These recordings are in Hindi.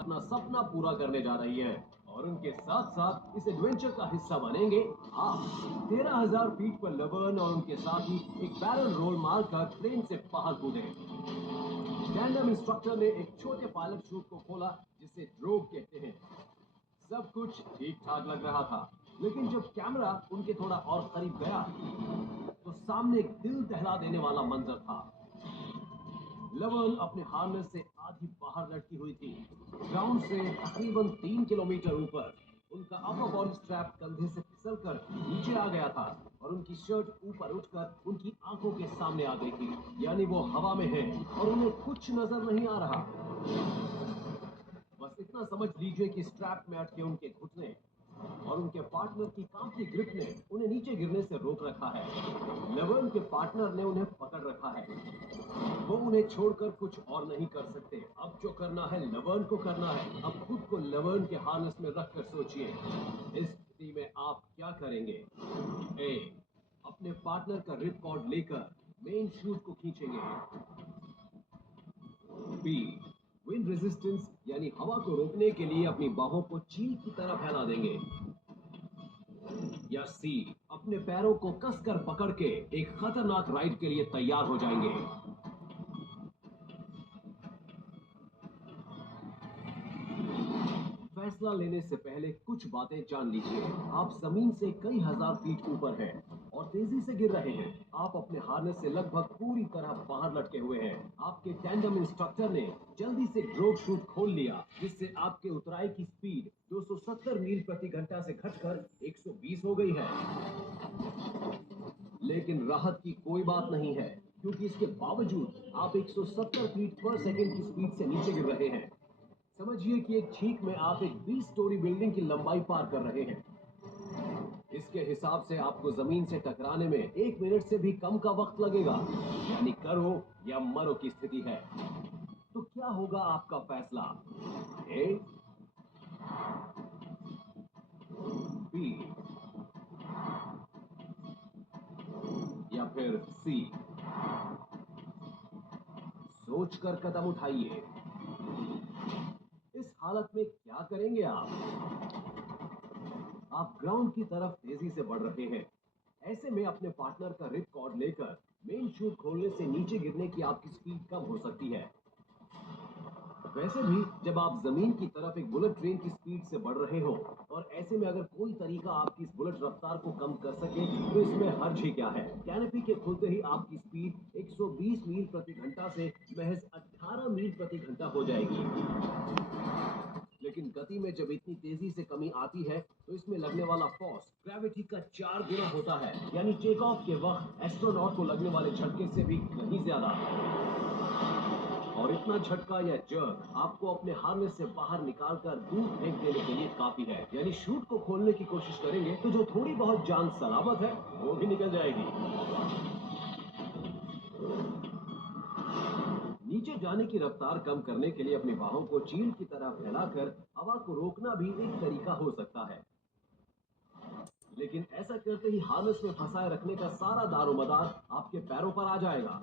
अपना सपना पूरा करने जा रही हैं और उनके साथ साथ इस एडवेंचर का हिस्सा बनेंगे आप। 13,000 फीट पर लवर्न और उनके साथी एक बैरल रोल मारकर प्लेन से बाहर कूदे। टैंडम इंस्ट्रक्टर ने एक छोटे पायलट शूट को खोला जिसे ड्रोग कहते हैं। सब कुछ ठीक ठाक लग रहा था, लेकिन जब कैमरा उनके थोड़ा और करीब गया तो सामने एक दिल दहला देने वाला मंजर था। लवर्न अपने हार्नेस से आधी बाहर लटकी हुई थी। ग्राउंड से तकरीबन 3 किलोमीटर ऊपर उनका अपर बॉडी स्ट्रैप कंधे से फिसलकर नीचे आ गया था और उनकी शर्ट ऊपर उठकर उनकी आंखों के सामने आ गई थी। यानी वो हवा में है और उन्हें कुछ नजर नहीं आ रहा। बस इतना समझ लीजिए कि स्ट्रैप में अटके उनके घुटने और उनके पार्टनर की कांपती ग्रिप ने उन्हें नीचे गिरने से रोक रखा है। लवर्न के पार्टनर ने उन्हें पकड़ रखा है। वो उन्हें छोड़कर कुछ और नहीं कर सकते। अब जो करना है लवर्न को करना है। अब खुद को लवर्न के हार्नेस में रखकर सोचिए, इस स्थिति में आप क्या करेंगे? ए, अपने पार्टनर का रिप कॉर्ड लेकर मेन शूट को खींचेंगे। बी, विंड रेजिस्टेंस यानी हवा को रोकने के लिए अपनी बाहों को चील की तरह फैला देंगे। या सी, अपने पैरों को कसकर पकड़ के एक खतरनाक राइड के लिए तैयार हो जाएंगे। फैसला लेने से पहले कुछ बातें जान लीजिए। आप जमीन से कई हजार फीट ऊपर हैं और तेजी से गिर रहे हैं। आप अपने हार्नेस से लगभग पूरी तरह बाहर लटके हुए हैं। आपके टैंडम इंस्ट्रक्टर ने जल्दी से ड्रोग शूट खोल लिया, जिससे आपके उतराई की स्पीड 270 मील प्रति घंटा से घटकर 120 हो गई है। लेकिन राहत की कोई बात नहीं है, क्योंकि इसके बावजूद आप 170 फीट पर सेकंड की स्पीड से नीचे गिर रहे हैं। समझिए कि एक छींक में आप एक 20 स्टोरी बिल्डिंग की लंबाई पार कर रहे हैं। इसके हिसाब से आपको जमीन से टकराने में 1 मिनट से भी कम का वक्त लगेगा। यानी करो या मरो की स्थिति है। तो क्या होगा आपका फैसला? ए, बी या फिर सी? सोचकर कदम उठाइए। इस हालत में क्या करेंगे आप ग्राउंड की तरफ तेजी से बढ़ रहे हैं। ऐसे में अपने पार्टनर का रिप कॉर्ड लेकर मेन शूट खोलने से नीचे गिरने की आपकी स्पीड कम हो सकती है। वैसे भी जब आप जमीन की तरफ एक बुलेट ट्रेन की स्पीड से बढ़ रहे हो और ऐसे में अगर कोई तरीका आपकी इस बुलेट रफ्तार को कम कर सके तो इसमें हर्ज ही क्या है। कैनोपी के खुलते ही आपकी स्पीड 120 मील प्रति घंटा से महज 18 मील प्रति घंटा हो जाएगी। लेकिन गति में जब इतनी तेजी से कमी आती है तो इसमें लगने वाला फोर्स ग्रेविटी का 4 गुना होता है। यानी टेक ऑफ के वक्त एस्ट्रोनॉट को लगने वाले झटके से भी कहीं ज्यादा। और इतना झटका या जर्क आपको अपने हार्नेस से बाहर निकालकर दूर फेंक देने के लिए काफी है। यानी शूट को खोलने की कोशिश करेंगे तो जो थोड़ी बहुत जान सलामत है वो भी निकल जाएगी। नीचे जाने की रफ्तार कम करने के लिए अपनी बाहों को चील की तरह फैलाकर हवा को रोकना भी एक तरीका हो सकता है। लेकिन ऐसा करते ही हार्नेस में फंसाए रखने का सारा दारोमदार आपके पैरों पर आ जाएगा।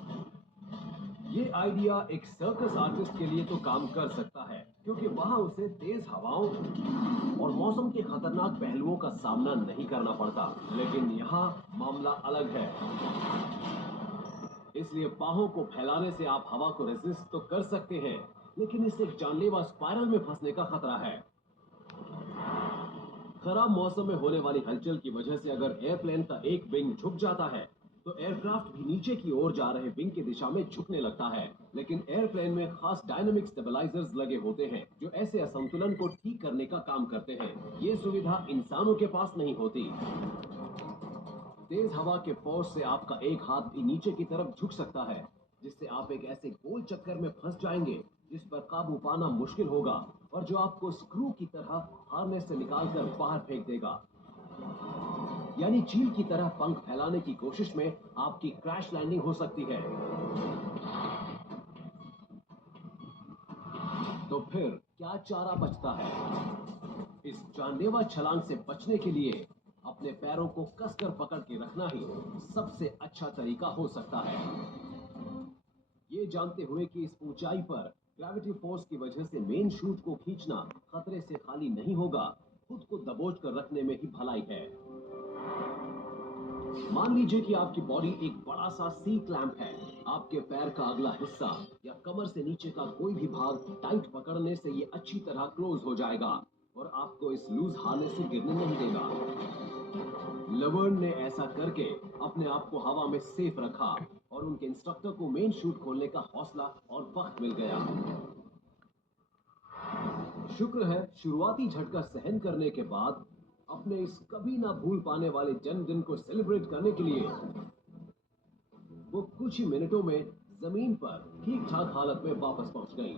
ये आइडिया एक सर्कस आर्टिस्ट के लिए तो काम कर सकता है, क्योंकि वहां उसे तेज हवाओं और मौसम के खतरनाक पहलुओं का सामना नहीं करना पड़ता। लेकिन यहाँ मामला अलग है। इसलिए बाहों को फैलाने से आप हवा को रेजिस्ट तो कर सकते हैं, लेकिन इससे जानलेवा स्पाइरल में फंसने का खतरा है। खराब मौसम में होने वाली हलचल की वजह से अगर एयरप्लेन का एक विंग झुक जाता है तो एयरक्राफ्ट भी नीचे की ओर जा रहे विंग की दिशा में झुकने लगता है। लेकिन एयरप्लेन में खास डायनामिक स्टेबलाइजर्स लगे होते हैं जो ऐसे असंतुलन को ठीक करने का काम करते हैं। ये सुविधा इंसानों के पास नहीं होती। तेज हवा के फोर्स से आपका एक हाथ भी नीचे की तरफ झुक सकता है, जिससे आप एक ऐसे गोल चक्कर में फंस जाएंगे जिस पर काबू पाना मुश्किल होगा और जो आपको स्क्रू की तरह हार्नेस से निकालकर बाहर फेंक देगा। यानी चील की तरह पंख फैलाने की कोशिश में आपकी क्रैश लैंडिंग हो सकती है। तो फिर क्या चारा बचता है? इस जानलेवा छलांग से बचने के लिए अपने पैरों को कसकर पकड़ के रखना ही सबसे अच्छा तरीका हो सकता है। ये जानते हुए कि इस ऊंचाई पर ग्रेविटी फोर्स की वजह से मेन शूट को खींचना खतरे से खाली नहीं होगा, खुद को दबोच कर रखने में ही भलाई है। मान लीजिए कि आपकी बॉडी एक बड़ा सा सी क्लैंप है। आपके पैर का अगला हिस्सा या कमर से नीचे का कोई भी भाग टाइट पकड़ने से ये अच्छी तरह क्लोज हो जाएगा और आपको इस लूज हार्नेस से गिरने नहीं देगा। लवर्न ने ऐसा करके अपने आप को हवा में सेफ रखा और उनके इंस्ट्रक्टर को मेन शूट खोलने का हौसला और वक्त मिल गया। शुक्र है शुरुआती झटका सहन करने के बाद अपने इस कभी ना भूल पाने वाले जन्मदिन को सेलिब्रेट करने के लिए वो कुछ ही मिनटों में जमीन पर ठीक ठाक हालत में वापस पहुंच गई।